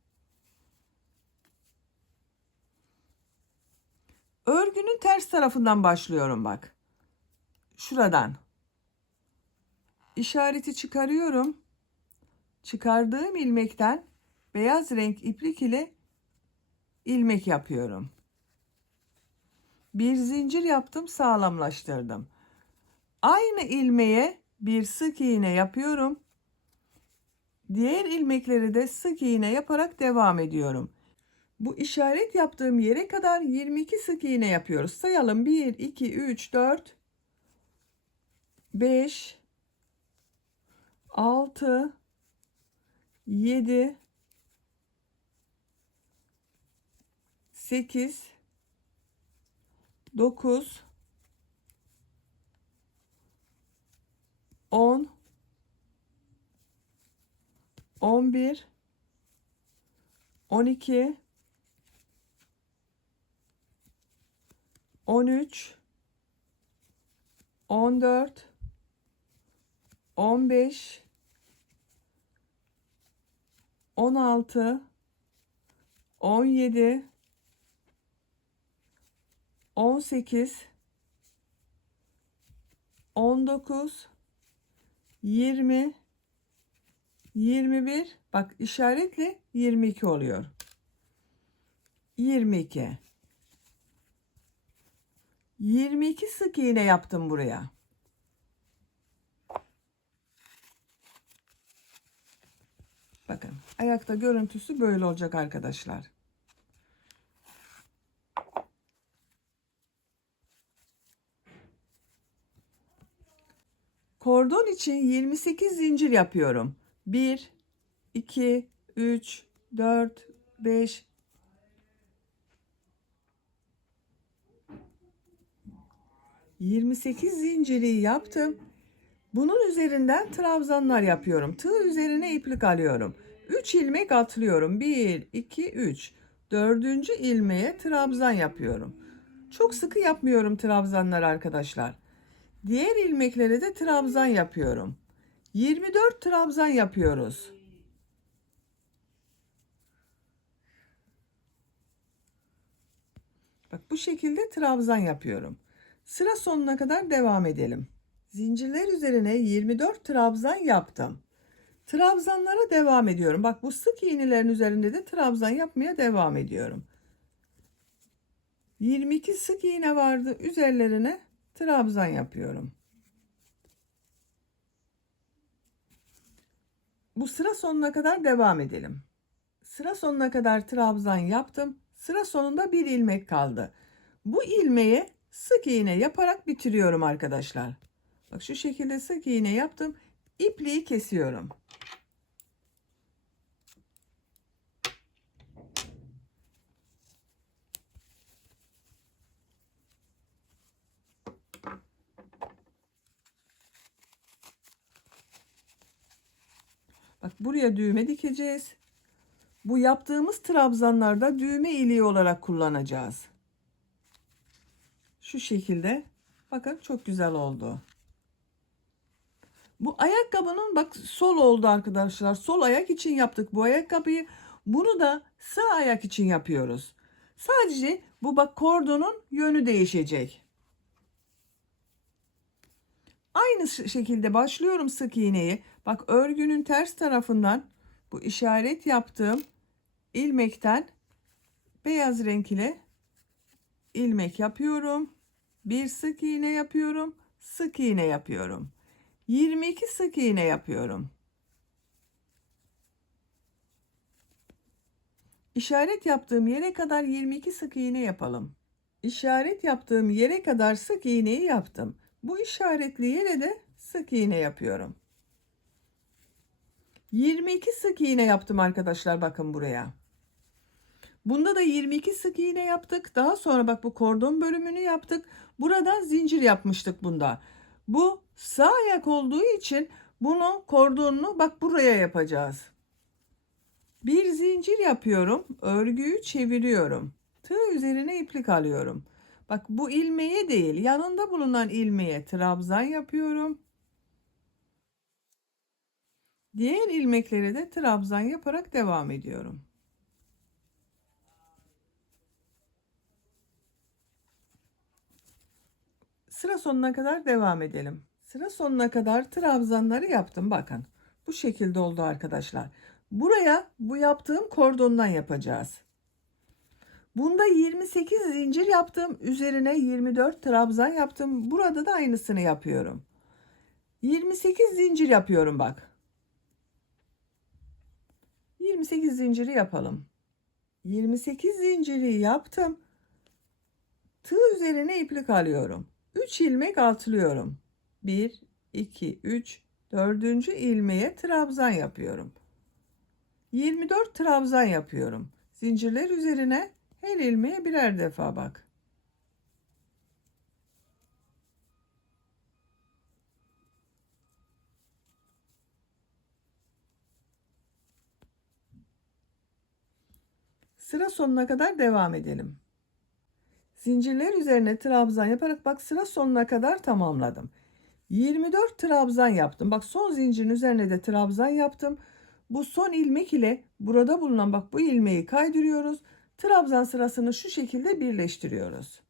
Örgünün ters tarafından başlıyorum bak. Şuradan. İşareti çıkarıyorum. Çıkardığım ilmekten beyaz renk iplik ile ilmek yapıyorum. Bir zincir yaptım, sağlamlaştırdım. Aynı ilmeğe bir sık iğne yapıyorum. Diğer ilmekleri de sık iğne yaparak devam ediyorum. Bu işaret yaptığım yere kadar 22 sık iğne yapıyoruz. Sayalım 1, 2, 3, 4, 5, 6, 7, 8, 9, 10, 11, 12, 13, 14, 15, 16, 17, 18, 19, 20, 21, bak işaretle 22 oluyor. 22. 22 sık iğne yaptım buraya. Bakın ayakta görüntüsü böyle olacak arkadaşlar. Kordon için 28 zincir yapıyorum. 1, 2, 3, 4, 5, 28 zinciri yaptım. Bunun üzerinden trabzanlar yapıyorum. Tığ üzerine iplik alıyorum. 3 ilmek atlıyorum. 1, 2, 3. Dördüncü ilmeğe trabzan yapıyorum. Çok sıkı yapmıyorum trabzanlar arkadaşlar. Diğer ilmeklere de trabzan yapıyorum. 24 trabzan yapıyoruz. Bak bu şekilde trabzan yapıyorum. Sıra sonuna kadar devam edelim. Zincirler üzerine 24 trabzan yaptım. Trabzanlara devam ediyorum. Bak bu sık iğnelerin üzerinde de trabzan yapmaya devam ediyorum. 22 sık iğne vardı. Üzerlerine trabzan yapıyorum. Bu sıra sonuna kadar devam edelim. Sıra sonuna kadar trabzan yaptım. Sıra sonunda bir ilmek kaldı. Bu ilmeğe sık iğne yaparak bitiriyorum arkadaşlar. Bak şu şekilde sık iğne yaptım. İpliği kesiyorum. Bak buraya düğme dikeceğiz. Bu yaptığımız trabzanlarda düğme iliği olarak kullanacağız. Şu şekilde. Bakın çok güzel oldu. Bu ayakkabının bak sol oldu arkadaşlar. Sol ayak için yaptık bu ayakkabıyı. Bunu da sağ ayak için yapıyoruz. Sadece bu bak kordonun yönü değişecek. Aynı şekilde başlıyorum sık iğneyi. Bak örgünün ters tarafından bu işaret yaptığım ilmekten beyaz renk ile ilmek yapıyorum. Bir sık iğne yapıyorum. Sık iğne yapıyorum. 22 sık iğne yapıyorum. İşaret yaptığım yere kadar 22 sık iğne yapalım. İşaret yaptığım yere kadar sık iğneyi yaptım. Bu işaretli yere de sık iğne yapıyorum. 22 sık iğne yaptım arkadaşlar, bakın buraya. Bunda da 22 sık iğne yaptık. Daha sonra bak bu kordon bölümünü yaptık. Buradan zincir yapmıştık bunda. Bu sağ ayak olduğu için bunu kordonunu bak buraya yapacağız. Bir zincir yapıyorum. Örgüyü çeviriyorum. Tığ üzerine iplik alıyorum. Bak bu ilmeğe değil, yanında bulunan ilmeğe trabzan yapıyorum. Diğer ilmeklere de trabzan yaparak devam ediyorum. Sıra sonuna kadar devam edelim. Sıra sonuna kadar trabzanları yaptım. Bakın bu şekilde oldu arkadaşlar. Buraya bu yaptığım kordondan yapacağız. Bunda 28 zincir yaptım. Üzerine 24 trabzan yaptım. Burada da aynısını yapıyorum. 28 zincir yapıyorum bak. 28 zinciri yapalım. 28 zinciri yaptım. Tığ üzerine iplik alıyorum. 3 ilmek atlıyorum. 1, 2, 3, 4. ilmeğe trabzan yapıyorum. 24 trabzan yapıyorum. Zincirler üzerine her ilmeğe birer defa bak. Sıra sonuna kadar devam edelim. Zincirler üzerine trabzan yaparak bak sıra sonuna kadar tamamladım. 24 trabzan yaptım. Bak son zincirin üzerine de trabzan yaptım. Bu son ilmek ile burada bulunan bak bu ilmeği kaydırıyoruz. Trabzan sırasını şu şekilde birleştiriyoruz.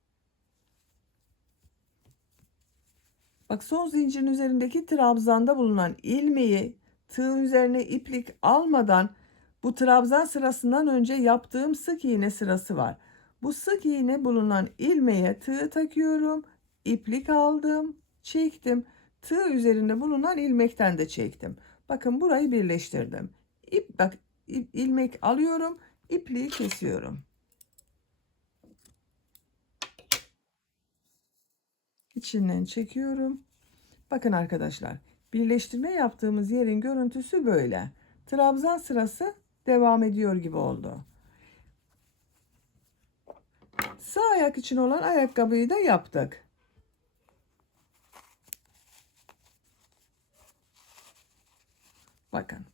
Bak son zincirin üzerindeki trabzanda bulunan ilmeği tığ üzerine iplik almadan bu trabzan sırasından önce yaptığım sık iğne sırası var. Bu sık iğne bulunan ilmeğe tığ takıyorum. İplik aldım, çektim. Tığ üzerinde bulunan ilmekten de çektim. Bakın burayı birleştirdim. Bak ilmek alıyorum, ipliği kesiyorum. İçinden çekiyorum. Bakın arkadaşlar, birleştirme yaptığımız yerin görüntüsü böyle. Trabzan sırası devam ediyor gibi oldu. Sağ ayak için olan ayakkabıyı da yaptık. Bakın.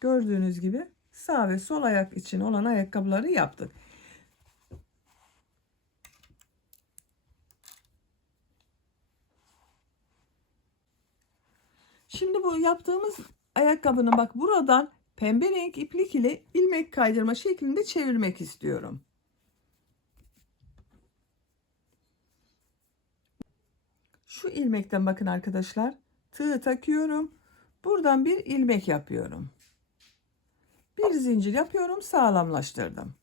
Gördüğünüz gibi sağ ve sol ayak için olan ayakkabıları yaptık. Şimdi bu yaptığımız ayakkabının bak buradan pembe renk iplik ile ilmek kaydırma şeklinde çevirmek istiyorum. Şu ilmekten bakın arkadaşlar, tığı takıyorum. Buradan bir ilmek yapıyorum. Bir zincir yapıyorum, sağlamlaştırdım.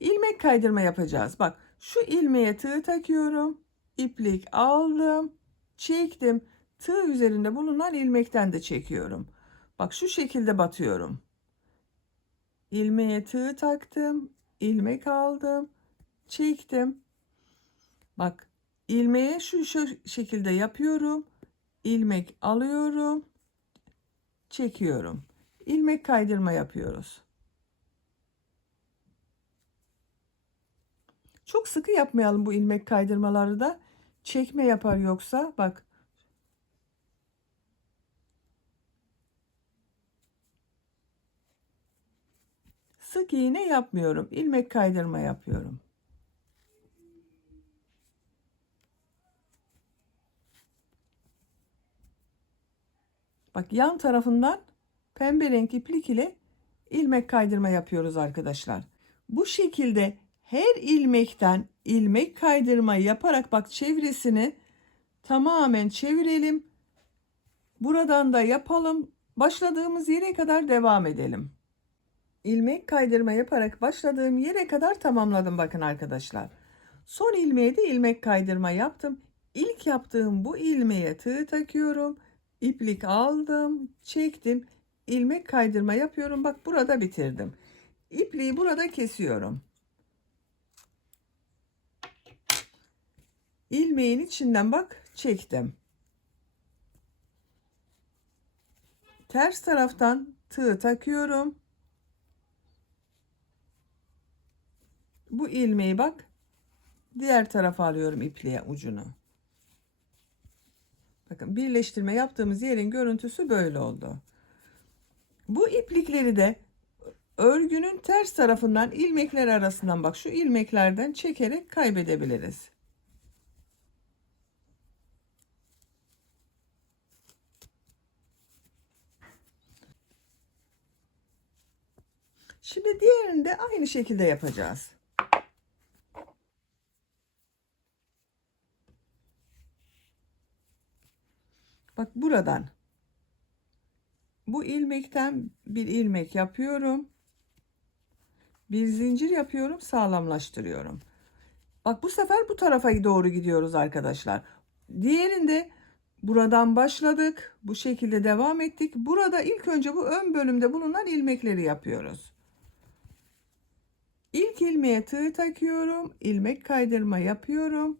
İlmek kaydırma yapacağız. Bak şu ilmeğe tığ takıyorum. İplik aldım. Çektim. Tığ üzerinde bulunan ilmekten de çekiyorum. Bak şu şekilde batıyorum. İlmeğe tığ taktım. İlmek aldım. Çektim. Bak ilmeğe şu şekilde yapıyorum. İlmek alıyorum. Çekiyorum. İlmek kaydırma yapıyoruz. Çok sıkı yapmayalım bu ilmek kaydırmaları da. Çekme yapar yoksa. Bak. Sık iğne yapmıyorum. İlmek kaydırma yapıyorum. Bak yan tarafından pembe renk iplik ile ilmek kaydırma yapıyoruz arkadaşlar. Bu şekilde her ilmekten ilmek kaydırma yaparak bak çevresini tamamen çevirelim. Buradan da yapalım. Başladığımız yere kadar devam edelim. İlmek kaydırma yaparak başladığım yere kadar tamamladım bakın arkadaşlar. Son ilmeğe de ilmek kaydırma yaptım. İlk yaptığım bu ilmeğe tığ takıyorum. İplik aldım, çektim. İlmek kaydırma yapıyorum. Bak burada bitirdim. İpliği burada kesiyorum. İlmeğin içinden bak çektim. Ters taraftan tığ takıyorum. Bu ilmeği bak diğer tarafa alıyorum ipliğe ucunu. Bakın birleştirme yaptığımız yerin görüntüsü böyle oldu. Bu iplikleri de örgünün ters tarafından ilmekler arasından bak şu ilmeklerden çekerek kaybedebiliriz. Şimdi diğerini de aynı şekilde yapacağız. Bak buradan bu ilmekten bir ilmek yapıyorum. Bir zincir yapıyorum, sağlamlaştırıyorum. Bak bu sefer bu tarafa doğru gidiyoruz arkadaşlar. Diğerinde buradan başladık. Bu şekilde devam ettik. Burada ilk önce bu ön bölümde bulunan ilmekleri yapıyoruz. İlk ilmeğe tığ takıyorum, ilmek kaydırma yapıyorum.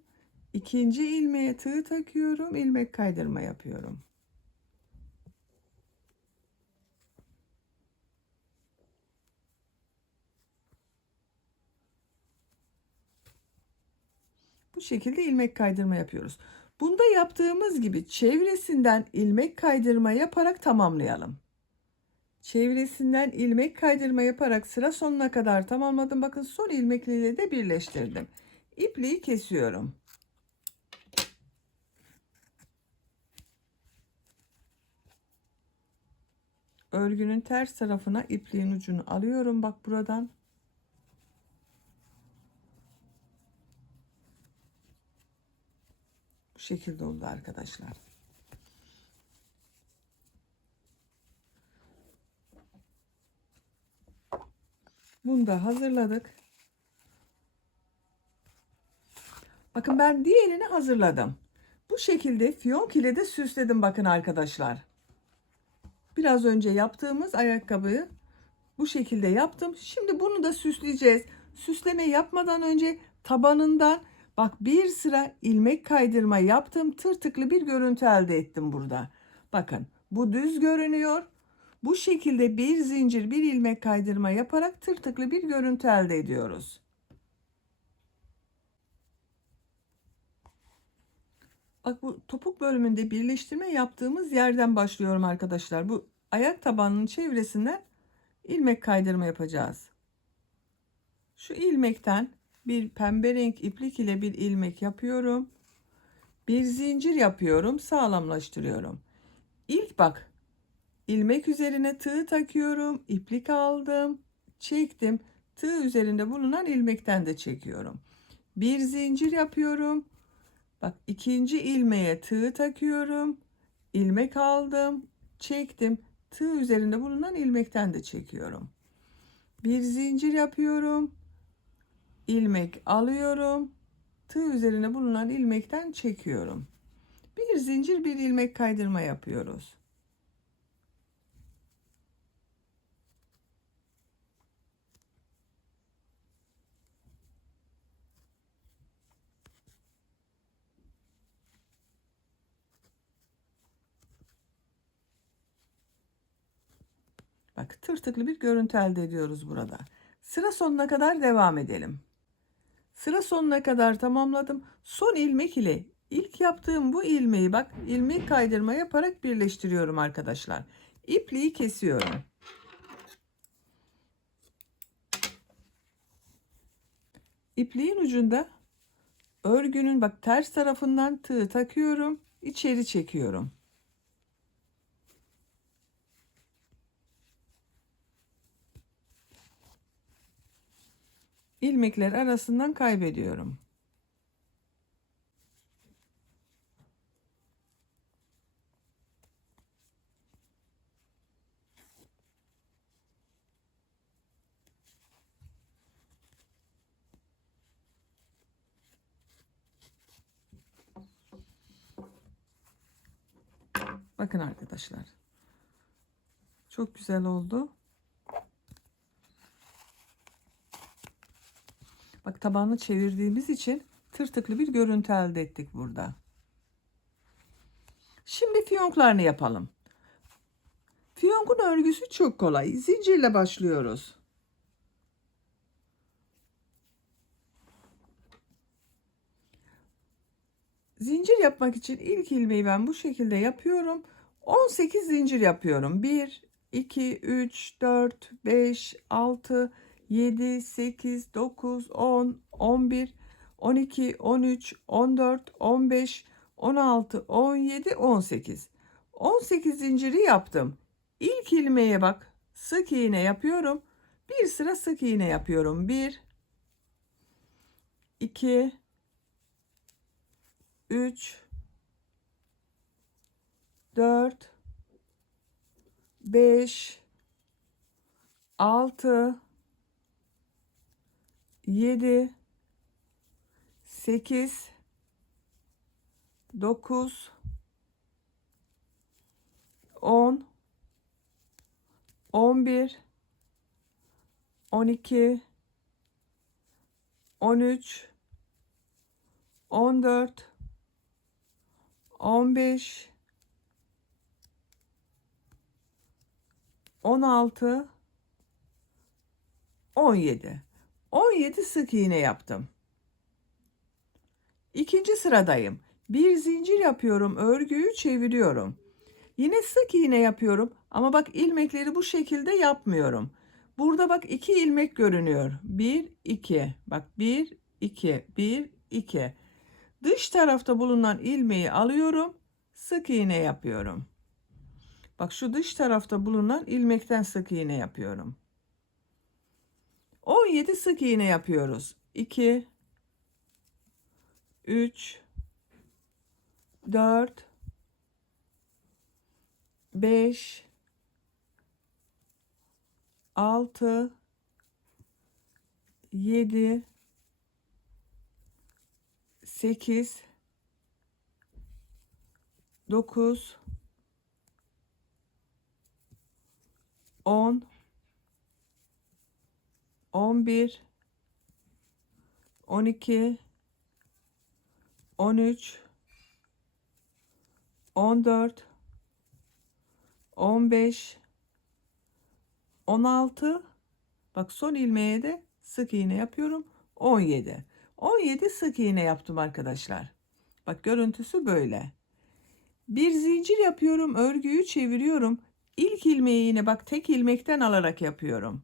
İkinci ilmeğe tığ takıyorum, ilmek kaydırma yapıyorum. Bu şekilde ilmek kaydırma yapıyoruz. Bunda yaptığımız gibi çevresinden ilmek kaydırma yaparak tamamlayalım. Çevresinden ilmek kaydırma yaparak sıra sonuna kadar tamamladım. Bakın son ilmekle de birleştirdim. İpliği kesiyorum. Örgünün ters tarafına ipliğin ucunu alıyorum. Bak buradan. Bu şekilde oldu arkadaşlar. Bunu da hazırladık. Bakın ben diğerini hazırladım. Bu şekilde fiyonk ile de süsledim bakın arkadaşlar. Biraz önce yaptığımız ayakkabıyı bu şekilde yaptım. Şimdi bunu da süsleyeceğiz. Süsleme yapmadan önce tabanından bak bir sıra ilmek kaydırma yaptım. Tırtıklı bir görüntü elde ettim burada. Bakın bu düz görünüyor. Bu şekilde bir zincir bir ilmek kaydırma yaparak tırtıklı bir görüntü elde ediyoruz. Bak bu topuk bölümünde birleştirme yaptığımız yerden başlıyorum arkadaşlar. Bu ayak tabanının çevresinden ilmek kaydırma yapacağız. Şu ilmekten bir pembe renk iplik ile bir ilmek yapıyorum. Bir zincir yapıyorum, sağlamlaştırıyorum. İlk bak ilmek üzerine tığ takıyorum, iplik aldım, çektim. Tığ üzerinde bulunan ilmekten de çekiyorum. Bir zincir yapıyorum. Bak ikinci ilmeğe tığ takıyorum. İlmek aldım, çektim. Tığ üzerinde bulunan ilmekten de çekiyorum. Bir zincir yapıyorum. İlmek alıyorum. Tığ üzerine bulunan ilmekten çekiyorum. Bir zincir bir ilmek kaydırma yapıyoruz. Bak tırtıklı bir görüntü elde ediyoruz burada. Sıra sonuna kadar devam edelim. Sıra sonuna kadar tamamladım. Son ilmek ile ilk yaptığım bu ilmeği bak ilmek kaydırma yaparak birleştiriyorum arkadaşlar. İpliği kesiyorum. İpliğin ucunda örgünün bak ters tarafından tığ takıyorum. İçeri çekiyorum. İlmekler arasından kaybediyorum. Bakın arkadaşlar. Çok güzel oldu. Bak tabanını çevirdiğimiz için tırtıklı bir görüntü elde ettik burada. Şimdi fiyonklarını yapalım. Fiyonkun örgüsü çok kolay. Zincirle başlıyoruz. Zincir yapmak için ilk ilmeği ben bu şekilde yapıyorum. 18 zincir yapıyorum. 1, 2, 3, 4, 5, 6, 7, 8, 9, 10, 11, 12, 13, 14, 15, 16, 17, 18. 18 zinciri yaptım. İlk ilmeğe bak sık iğne yapıyorum. Bir sıra sık iğne yapıyorum. 1, 2, 3, 4, 5, 6, 7, 8, 9, 10, 11, 12, 13, 14, 15, 16, 17. 17 sık iğne yaptım. İkinci sıradayım. Bir zincir yapıyorum, örgüyü çeviriyorum. Yine sık iğne yapıyorum ama bak ilmekleri bu şekilde yapmıyorum. Burada bak 2 ilmek görünüyor. 1 2. Bak 1 2 1 2. Dış tarafta bulunan ilmeği alıyorum. Sık iğne yapıyorum. Bak şu dış tarafta bulunan ilmekten sık iğne yapıyorum. 17 sık iğne yapıyoruz. 2 3 4 5 6 7 8 9 10 11 12 13 14 15 16. Bak son ilmeğe de sık iğne yapıyorum. 17. 17 sık iğne yaptım arkadaşlar. Bak görüntüsü böyle. Bir zincir yapıyorum, örgüyü çeviriyorum. İlk ilmeği yine bak tek ilmekten alarak yapıyorum.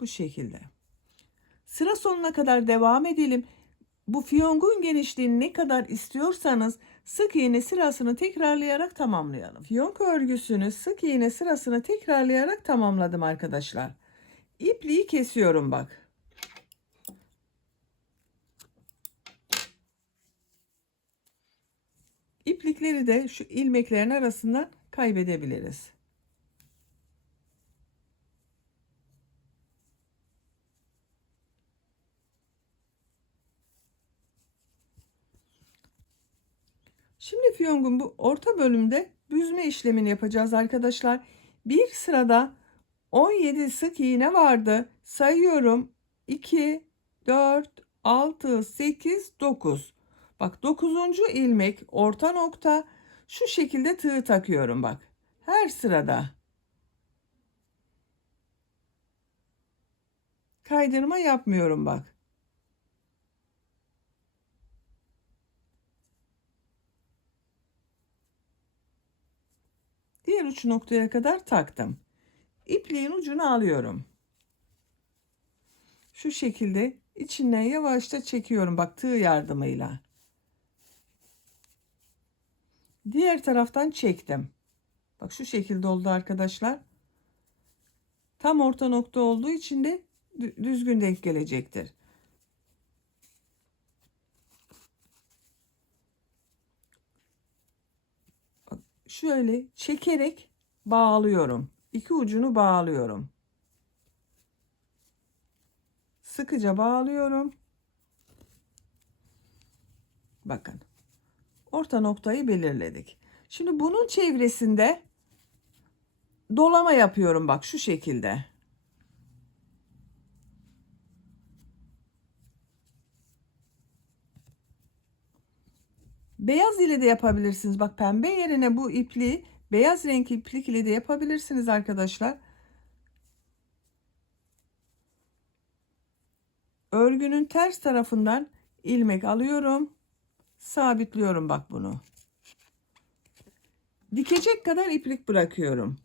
Bu şekilde. Sıra sonuna kadar devam edelim. Bu fiyongun genişliğini ne kadar istiyorsanız sık iğne sırasını tekrarlayarak tamamlayalım. Fiyonk örgüsünü sık iğne sırasını tekrarlayarak tamamladım arkadaşlar. İpliği kesiyorum bak. İplikleri de şu ilmeklerin arasından kaybedebiliriz. Şimdi fiyongun bu orta bölümde büzme işlemini yapacağız arkadaşlar. Bir sırada 17 sık iğne vardı. Sayıyorum. 2, 4, 6, 8, 9. Bak 9. ilmek orta nokta. Şu şekilde tığ takıyorum bak. Her sırada. Kaydırma yapmıyorum bak. Diğer uç noktaya kadar taktım. İpliğin ucunu alıyorum. Şu şekilde içinden yavaşça çekiyorum bak tığ yardımıyla. Diğer taraftan çektim. Bak şu şekilde oldu arkadaşlar. Tam orta nokta olduğu için de düzgün denk gelecektir. Bak şöyle çekerek bağlıyorum. İki ucunu bağlıyorum. Sıkıca bağlıyorum. Bakın. Orta noktayı belirledik. Şimdi bunun çevresinde dolama yapıyorum bak şu şekilde. Beyaz ile de yapabilirsiniz. Bak pembe yerine bu ipliği beyaz renk iplik ile de yapabilirsiniz arkadaşlar. Örgünün ters tarafından ilmek alıyorum. Sabitliyorum bak bunu. Dikecek kadar iplik bırakıyorum.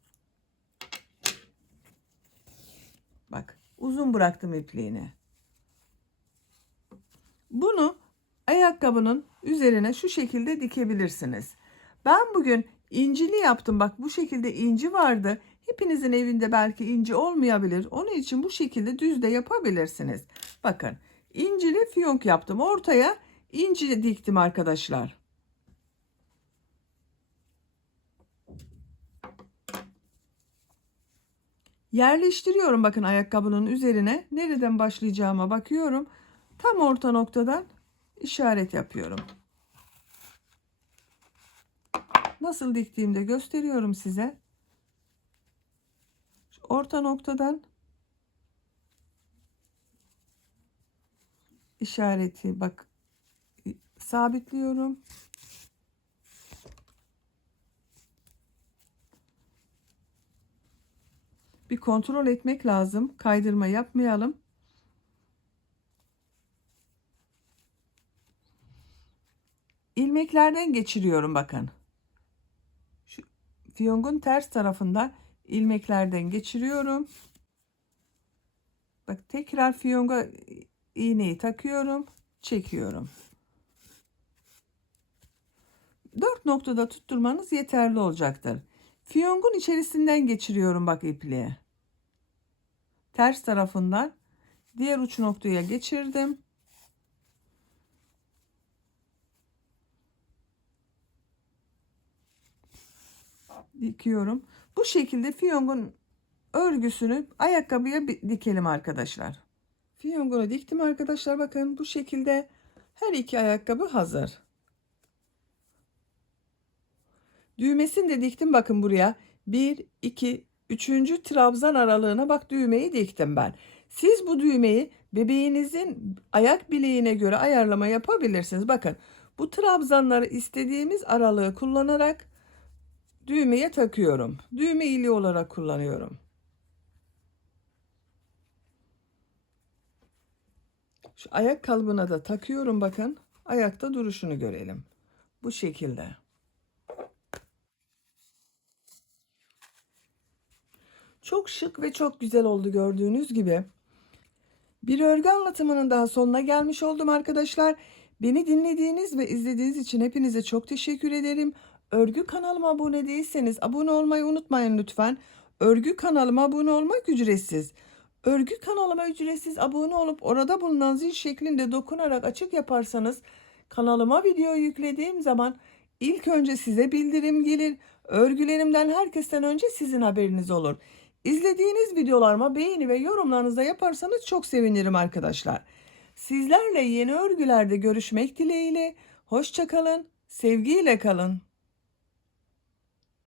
Bak uzun bıraktım ipliğini. Bunu ayakkabının üzerine şu şekilde dikebilirsiniz. Ben bugün incili yaptım. Bak bu şekilde inci vardı. Hepinizin evinde belki inci olmayabilir. Onun için bu şekilde düz de yapabilirsiniz. Bakın incili fiyonk yaptım. Ortaya inci diktim arkadaşlar. Yerleştiriyorum bakın ayakkabının üzerine. Nereden başlayacağıma bakıyorum. Tam orta noktadan işaret yapıyorum. Nasıl diktiğimde gösteriyorum size. Orta noktadan işareti bak sabitliyorum. Bir kontrol etmek lazım. Kaydırma yapmayalım. ilmeklerden geçiriyorum bakın. Şu fiyongun ters tarafında ilmeklerden geçiriyorum. Bak tekrar fiyonga iğneyi takıyorum, çekiyorum. 4 noktada tutturmanız yeterli olacaktır. Fiyongun içerisinden geçiriyorum bak ipliğe. Ters tarafından diğer uç noktaya geçirdim. Dikiyorum. Bu şekilde fiyongun örgüsünü ayakkabıya dikelim arkadaşlar. Fiyongunu diktim arkadaşlar. Bakın bu şekilde her iki ayakkabı hazır. Düğmesini de diktim bakın buraya. 1, 2, 3. trabzan aralığına bak düğmeyi diktim ben. Siz bu düğmeyi bebeğinizin ayak bileğine göre ayarlama yapabilirsiniz. Bakın bu trabzanları istediğimiz aralığı kullanarak düğmeye takıyorum. Düğme iliği olarak kullanıyorum. Şu ayak kalıbına da takıyorum bakın. Ayakta duruşunu görelim. Bu şekilde. Çok şık ve çok güzel oldu gördüğünüz gibi. Bir örgü anlatımının daha sonuna gelmiş oldum arkadaşlar. Beni dinlediğiniz ve izlediğiniz için hepinize çok teşekkür ederim. Örgü kanalıma abone değilseniz abone olmayı unutmayın lütfen. Örgü kanalıma abone olmak ücretsiz. Örgü kanalıma ücretsiz abone olup orada bulunan zil şeklinde dokunarak açık yaparsanız kanalıma video yüklediğim zaman ilk önce size bildirim gelir. Örgülerimden herkesten önce sizin haberiniz olur. İzlediğiniz videolarıma beğeni ve yorumlarınızı yaparsanız çok sevinirim arkadaşlar. Sizlerle yeni örgülerde görüşmek dileğiyle. Hoşça kalın, sevgiyle kalın.